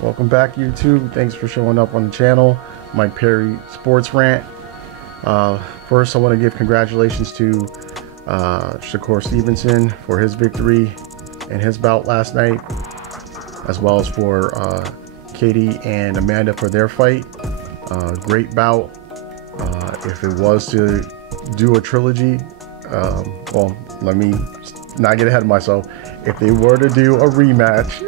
Welcome back, YouTube. Thanks for showing up on the channel. Myke Perry Sports Rant. First, I want to give congratulations to Shakur Stevenson for his victory in his bout last night, as well as for Katie and Amanda for their fight. Great bout. If it was to do a trilogy, well, let me not get ahead of myself. If they were to do a rematch,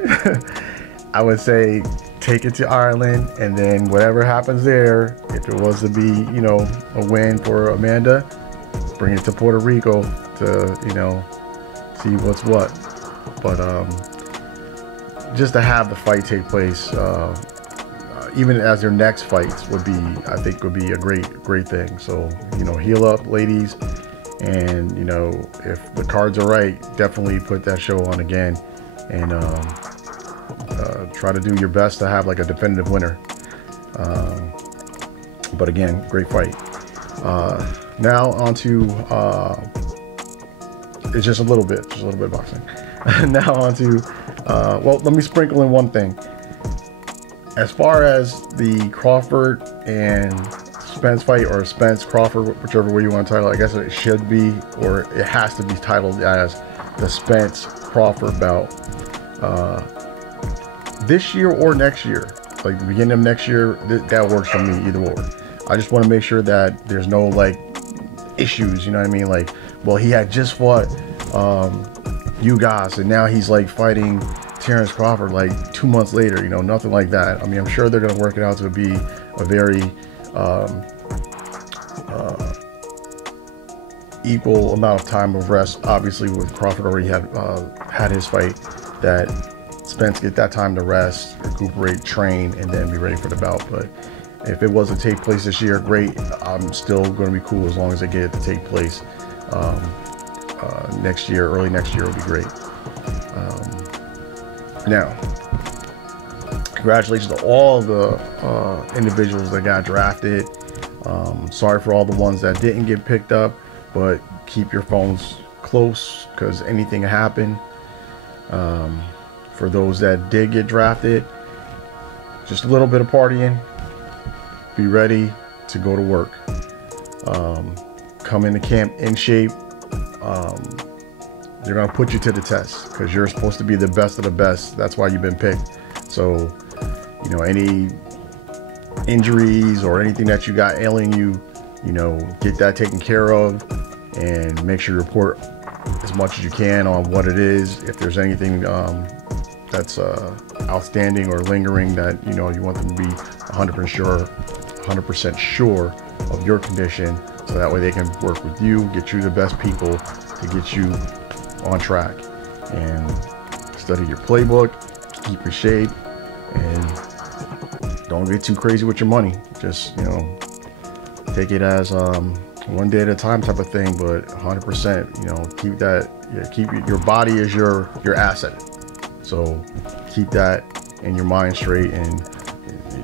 I would say take it to Ireland, and then whatever happens there, if it was to be, you know, a win for Amanda, bring it to Puerto Rico to, you know, see what's what. But just to have the fight take place, even as their next fights would be, I think would be a great thing. So, you know, heal up, ladies, and, you know, if the cards are right, definitely put that show on again, and try to do your best to have like a definitive winner. But again, great fight. Now on to it's just a little bit of boxing. Now on to well, let me sprinkle in one thing. As far as the Crawford and Spence fight, or Spence Crawford, whichever way you want to title it, I guess it should be, or it has to be titled as the Spence Crawford bout. This year or next year, like the beginning of next year, that works for me either or. I just want to make sure that there's no like issues, you know what I mean? Like, well, he had just fought you guys, and now he's like fighting Terrence Crawford like 2 months later, you know, nothing like that. I mean, I'm sure they're going to work it out to be a very equal amount of time of rest. Obviously, with Crawford already had his fight, that Spence get that time to rest, recuperate, train, and then be ready for the bout. But if it was to take place this year, great. I'm still going to be cool as long as they get it to take place next year. Early next year will be great. Now, congratulations to all the individuals that got drafted. Sorry for all the ones that didn't get picked up, but keep your phones close because anything can happen. For those that did get drafted, just a little bit of partying. Be ready to go to work. Come into camp in shape. They're going to put you to the test because you're supposed to be the best of the best. That's why you've been picked. So, you know, any injuries or anything that you got ailing you, you know, get that taken care of, and make sure you report as much as you can on what it is. If there's anything that's outstanding or lingering, that, you know, you want them to be 100% sure of your condition, so that way they can work with you, get you the best people to get you on track, and study your playbook, keep your shape, and don't get too crazy with your money. Just, you know, take it as one day at a time type of thing, but 100%, you know, keep that, keep your body as your asset. So keep that in your mind straight, and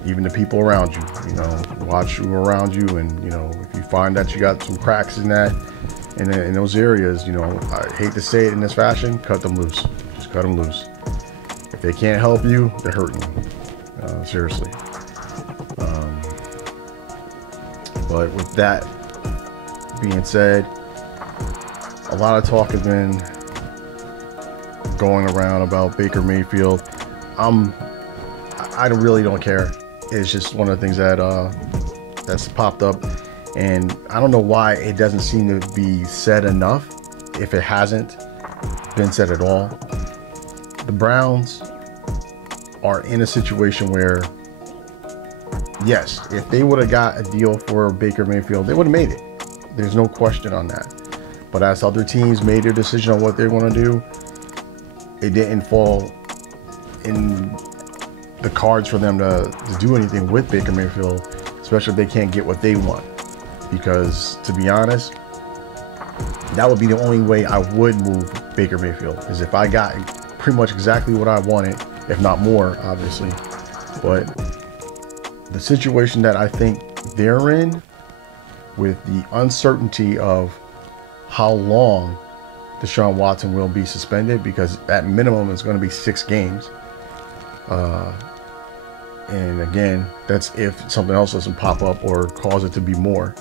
even the people around you, you know, watch who are around you. And, you know, if you find that you got some cracks in that, in those areas, you know, I hate to say it in this fashion, cut them loose. Just cut them loose. If they can't help you, they're hurting you. Seriously. But with that being said, a lot of talk has been going around about Baker Mayfield. I really don't care. It's just one of the things that that's popped up, and I don't know why it doesn't seem to be said enough, if it hasn't been said at all. The Browns are in a situation where, yes, if they would have got a deal for Baker Mayfield, they would have made it. There's no question on that. But as other teams made their decision on what they want to do, it didn't fall in the cards for them to do anything with Baker Mayfield, especially if they can't get what they want. Because, to be honest, that would be the only way I would move Baker Mayfield, is if I got pretty much exactly what I wanted, if not more, obviously. But the situation that I think they're in, with the uncertainty of how long Deshaun Watson will be suspended, because at minimum it's going to be 6 games. And again, that's if something else doesn't pop up or cause it to be more.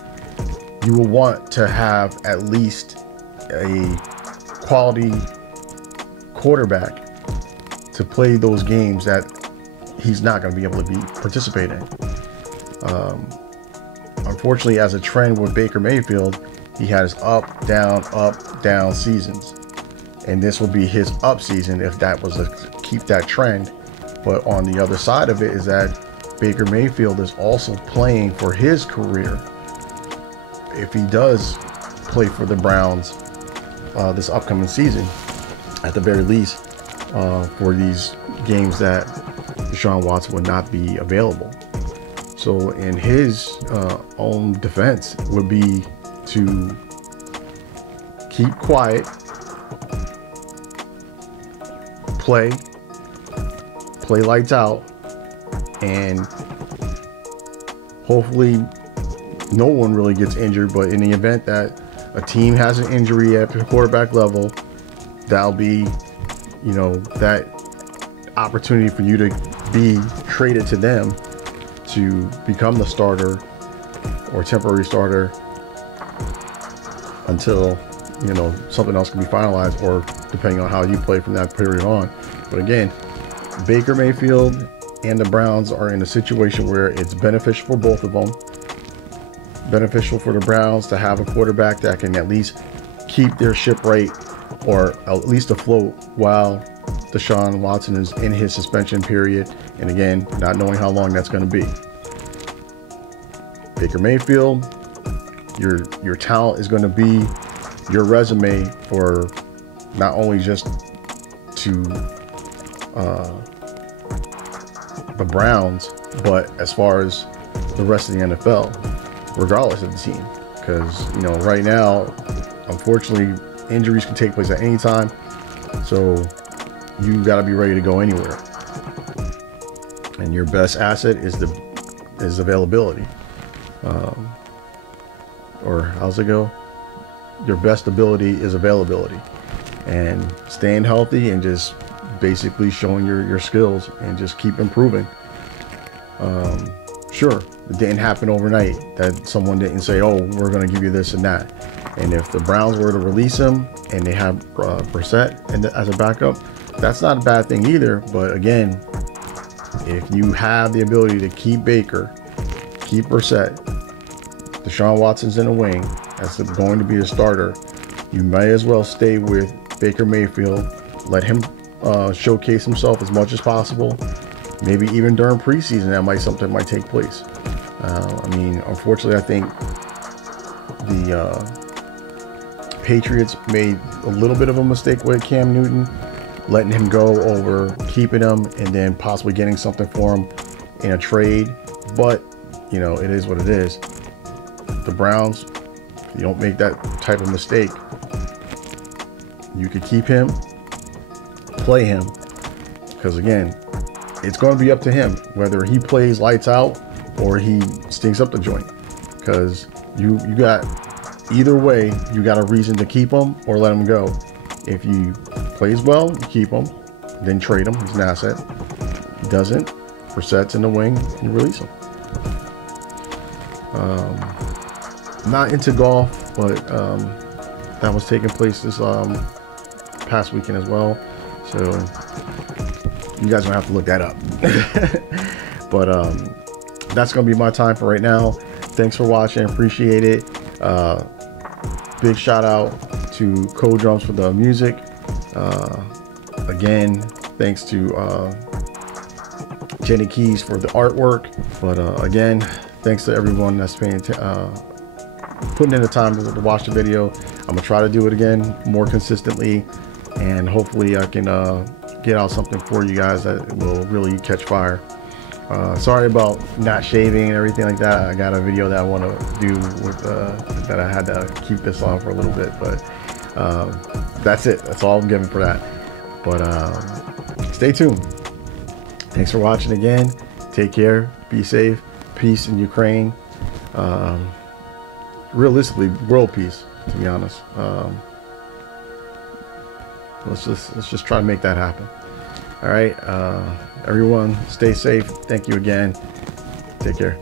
You will want to have at least a quality quarterback to play those games that he's not going to be able to participate in. Unfortunately, as a trend with Baker Mayfield, he had his up, down seasons. And this will be his up season if that was to keep that trend. But on the other side of it is that Baker Mayfield is also playing for his career. If he does play for the Browns this upcoming season, at the very least, for these games that Deshaun Watson would not be available. So in his own defense would be to keep quiet, play lights out, and hopefully no one really gets injured. But in the event that a team has an injury at the quarterback level, that'll be, you know, that opportunity for you to be traded to them to become the starter or temporary starter until, you know, something else can be finalized, or depending on how you play from that period on. But again, Baker Mayfield and the Browns are in a situation where it's beneficial for both of them. Beneficial for the Browns to have a quarterback that can at least keep their ship right, or at least afloat, while Deshaun Watson is in his suspension period. And again, not knowing how long that's going to be. Baker Mayfield, your talent is going to be your resume for not only just to the Browns, but as far as the rest of the NFL, regardless of the team. Because, you know, right now, unfortunately, injuries can take place at any time. So you got to be ready to go anywhere. And your best asset is availability. Or how's it go? Your best ability is availability. And staying healthy and just basically showing your skills and just keep improving. Sure, it didn't happen overnight that someone didn't say, oh, we're going to give you this and that. And if the Browns were to release him and they have Brissett as a backup, that's not a bad thing either. But again, if you have the ability to keep Baker, keep Brissett, Deshaun Watson's in the wing, that's going to be a starter, you might as well stay with Baker Mayfield. Let him showcase himself as much as possible. Maybe even during preseason, something might take place. I mean, unfortunately, I think the Patriots made a little bit of a mistake with Cam Newton, letting him go over keeping him and then possibly getting something for him in a trade. But, you know, it is what it is. The Browns, if you don't make that type of mistake, you could keep him, play him, because again, it's going to be up to him whether he plays lights out or he stinks up the joint. Because you got, either way, you got a reason to keep him or let him go. If he plays well, you keep him, then trade him. He's an asset. He doesn't, Brissett's in the wing, you release him. Not into golf, but that was taking place this past weekend as well. So you guys don't have to look that up. But that's going to be my time for right now. Thanks for watching. Appreciate it. Big shout out to Codrum for the music. Again, thanks to Jenny Keys for the artwork. But again, thanks to everyone that's putting in the time to watch the video. I'm gonna try to do it again more consistently, and hopefully I can get out something for you guys that will really catch fire. Sorry about not shaving and everything like that. I got a video that I want to do with that I had to keep this on for a little bit, but that's it. That's all I'm giving for that. But stay tuned. Thanks for watching again. Take care. Be safe. Peace in Ukraine. Realistically, world peace, to be honest. Let's just try to make that happen. All right, everyone, stay safe. Thank you again. Take care.